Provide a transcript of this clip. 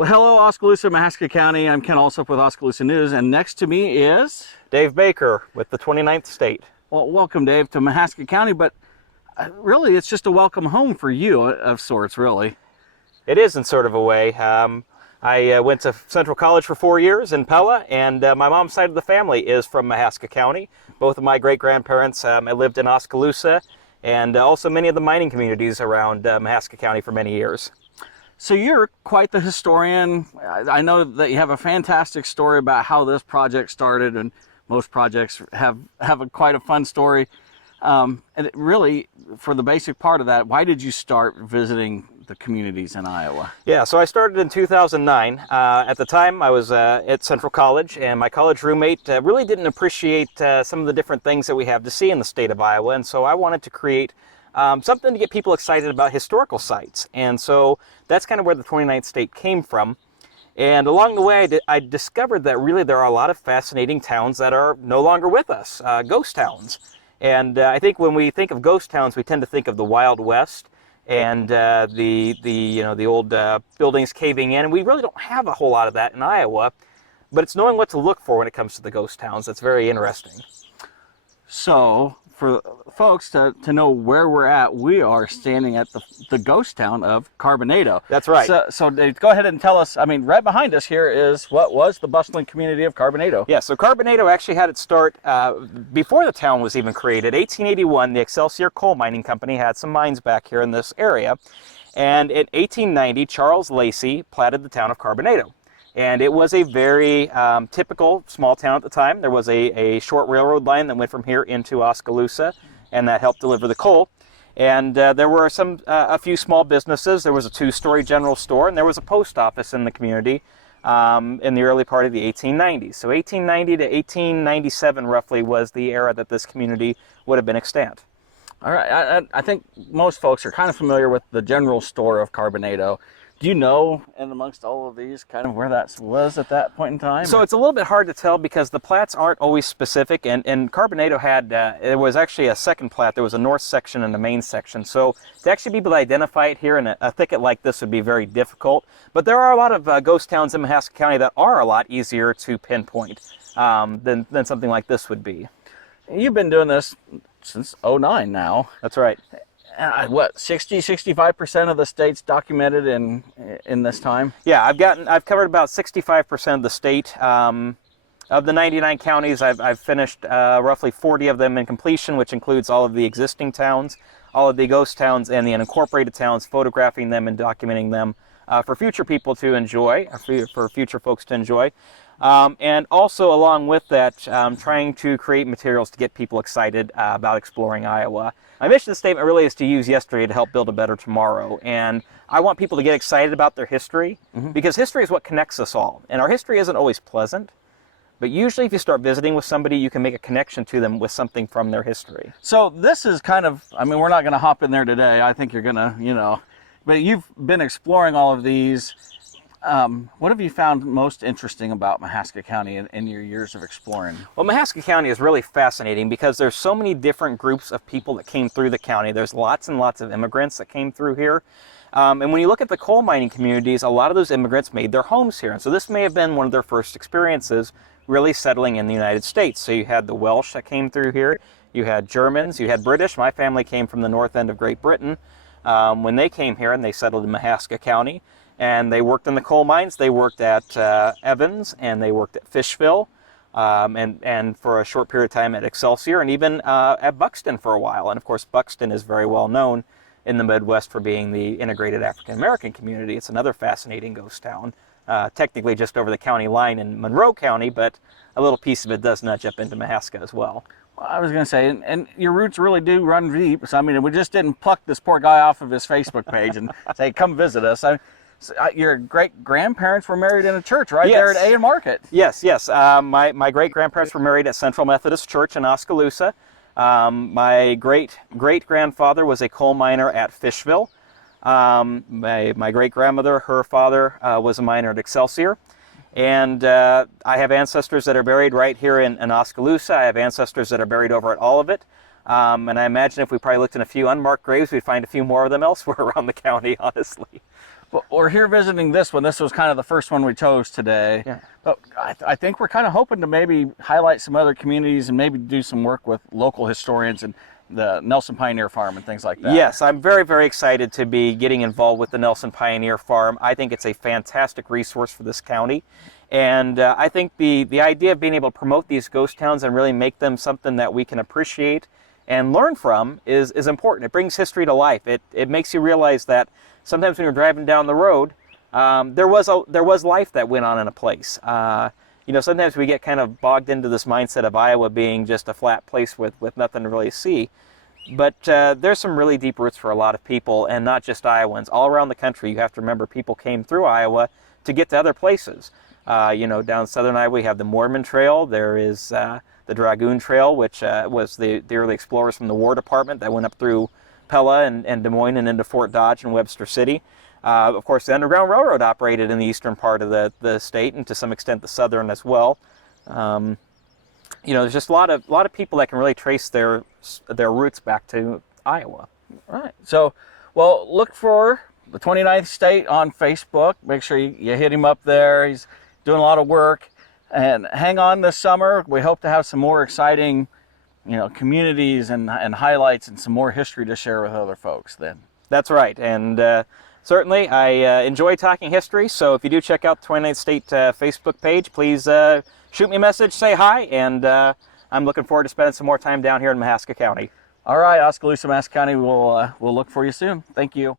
Well, hello, Oskaloosa, Mahaska County. I'm Ken Alsop with Oskaloosa News, and next to me is... Dave Baker with the 29th State. Well, welcome, Dave, to Mahaska County, but really, it's just a welcome home for you of sorts, really. It is in sort of a way. I went to Central College for 4 years in Pella, and my mom's side of the family is from Mahaska County. Both of my great-grandparents lived in Oskaloosa, and also many of the mining communities around Mahaska County for many years. So you're quite the historian. I know that you have a fantastic story about how this project started, and most projects have quite a fun story. And really, for the basic part of that, why did you start visiting the communities in Iowa? Yeah, so I started in 2009. At the time, I was at Central College, and my college roommate really didn't appreciate some of the different things that we have to see in the state of Iowa, and so I wanted to create something to get people excited about historical sites. And so that's kind of where the 29th State came from. And along the way, I discovered that really there are a lot of fascinating towns that are no longer with us, ghost towns. And I think when we think of ghost towns, we tend to think of the Wild West and the old buildings caving in. And we really don't have a whole lot of that in Iowa. But it's knowing what to look for when it comes to the ghost towns that's very interesting. So, for folks to know where we're at, we are standing at the ghost town of Carbonado. That's right. So Dave, go ahead and tell us, I mean, right behind us here is what was the bustling community of Carbonado. Yeah, so Carbonado actually had its start before the town was even created. 1881, the Excelsior Coal Mining Company had some mines back here in this area. And in 1890, Charles Lacey platted the town of Carbonado. And it was a very typical small town at the time. There was a short railroad line that went from here into Oskaloosa, and that helped deliver the coal. And there were a few small businesses. There was a two-story general store, and there was a post office in the community in the early part of the 1890s. So 1890 to 1897 roughly was the era that this community would have been extant. All right, I think most folks are kind of familiar with the general store of Carbonado. Do you know, and amongst all of these, kind of where that was at that point in time? So it's a little bit hard to tell because the plats aren't always specific, and Carbonado had, there was actually a second plat. There was a north section and a main section. So to actually be able to identify it here in a thicket like this would be very difficult. But there are a lot of ghost towns in Mahaska County that are a lot easier to pinpoint than something like this would be. You've been doing this since '09 now. That's right. What, 65% of the state's documented in this time? Yeah, I've covered about 65% of the state. Of the 99 counties, I've finished roughly 40 of them in completion, which includes all of the existing towns, all of the ghost towns, and the unincorporated towns, photographing them and documenting them for future people to enjoy, for future folks to enjoy. And also, along with that, trying to create materials to get people excited about exploring Iowa. My mission statement really is to use yesterday to help build a better tomorrow. And I want people to get excited about their history, because history is what connects us all. And our history isn't always pleasant, but usually if you start visiting with somebody, you can make a connection to them with something from their history. So this is kind of, I mean, we're not going to hop in there today. I think you're going to, but you've been exploring all of these. What have you found most interesting about Mahaska County in your years of exploring? Well, Mahaska County is really fascinating because there's so many different groups of people that came through the county. There's lots and lots of immigrants that came through here. And when you look at the coal mining communities, a lot of those immigrants made their homes here. And so this may have been one of their first experiences really settling in the United States. So you had the Welsh that came through here. You had Germans. You had British. My family came from the north end of Great Britain. When they came here and they settled in Mahaska County, and they worked in the coal mines. They worked at Evans, and they worked at Fishville, and for a short period of time at Excelsior, and even at Buxton for a while. And of course, Buxton is very well known in the Midwest for being the integrated African-American community. It's another fascinating ghost town, technically just over the county line in Monroe County, but a little piece of it does nudge up into Mahaska as well. I was going to say, and your roots really do run deep. So, I mean, we just didn't pluck this poor guy off of his Facebook page and say, come visit us. Your great-grandparents were married in a church right there at A and Market. Yes. My great-grandparents were married at Central Methodist Church in Oskaloosa. My great-grandfather was a coal miner at Fishville. My great-grandmother, her father, was a miner at Excelsior. And I have ancestors that are buried right here in Oskaloosa. I have ancestors that are buried over at Olivet. And I imagine if we probably looked in a few unmarked graves, we'd find a few more of them elsewhere around the county, honestly. Well, we're here visiting this one. This was kind of the first one we chose today. Yeah. But I think we're kind of hoping to maybe highlight some other communities and maybe do some work with local historians and the Nelson Pioneer Farm and things like that. Yes, I'm very, very excited to be getting involved with the Nelson Pioneer Farm. I think it's a fantastic resource for this county. And I think the idea of being able to promote these ghost towns and really make them something that we can appreciate and learn from is important. It brings history to life. It makes you realize that sometimes when you're driving down the road, there was life that went on in a place. You know, sometimes we get kind of bogged into this mindset of Iowa being just a flat place with nothing to really see. But there's some really deep roots for a lot of people, and not just Iowans. All around the country, you have to remember people came through Iowa to get to other places. You know, down southern Iowa, we have the Mormon Trail. There is the Dragoon Trail, which was the early explorers from the War Department that went up through Pella and Des Moines and into Fort Dodge and Webster City. Of course, the Underground Railroad operated in the eastern part of the state, and to some extent the southern as well. You know, there's just a lot of people that can really trace their roots back to Iowa. All right. So, well, look for the 29th State on Facebook. Make sure you hit him up there. He's doing a lot of work. And hang on this summer. We hope to have some more exciting, you know, communities and highlights and some more history to share with other folks then. That's right. And certainly, I enjoy talking history, so if you do check out the 29th State Facebook page, please shoot me a message, say hi, and I'm looking forward to spending some more time down here in Mahaska County. All right, Oskaloosa, Mahaska County, we'll look for you soon. Thank you.